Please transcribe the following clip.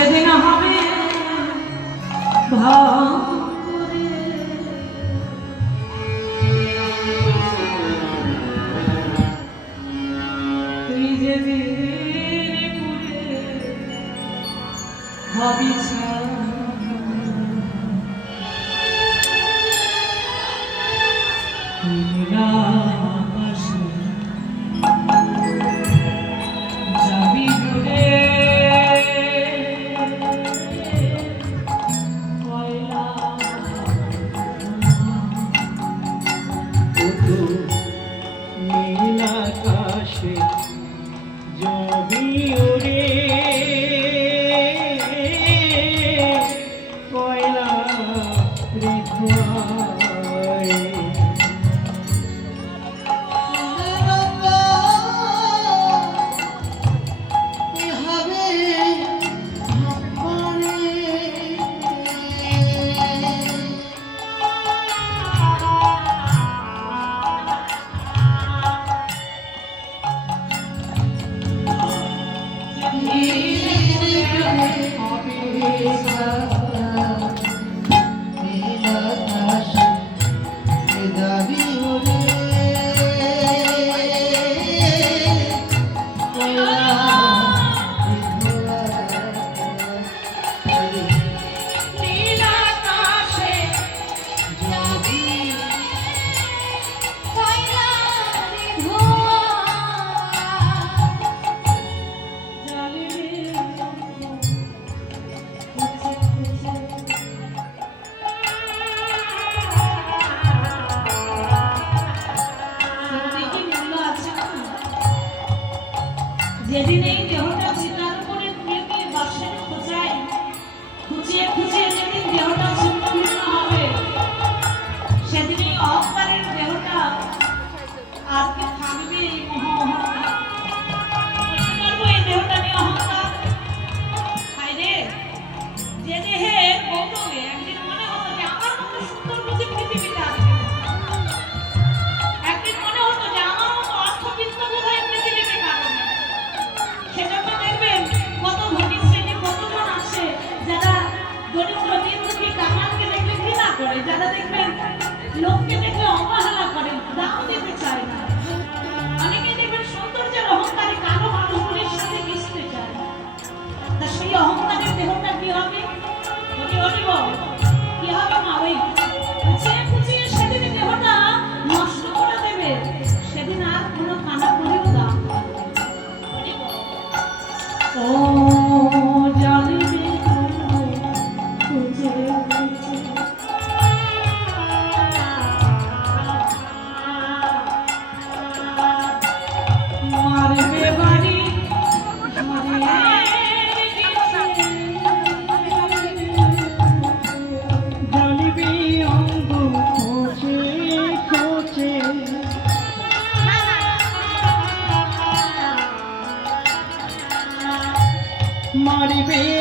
সেদিন হবে তুই যে দিন হবে ছাড়া love. यदि नहीं क्यों? যাবে যারা দেখবেন লোককে দেখে অবহেলা করেন দাম দিতে চায় না। অনেকেই দেখবেন সৌন্দর্যের অহংকারে কালো মানুষগুলির সাথে মিশতে চায়। তা সেই অহংকারের দেহটা কি হবে? হবে ওই দেবে। সেদিন কোনো ও baby.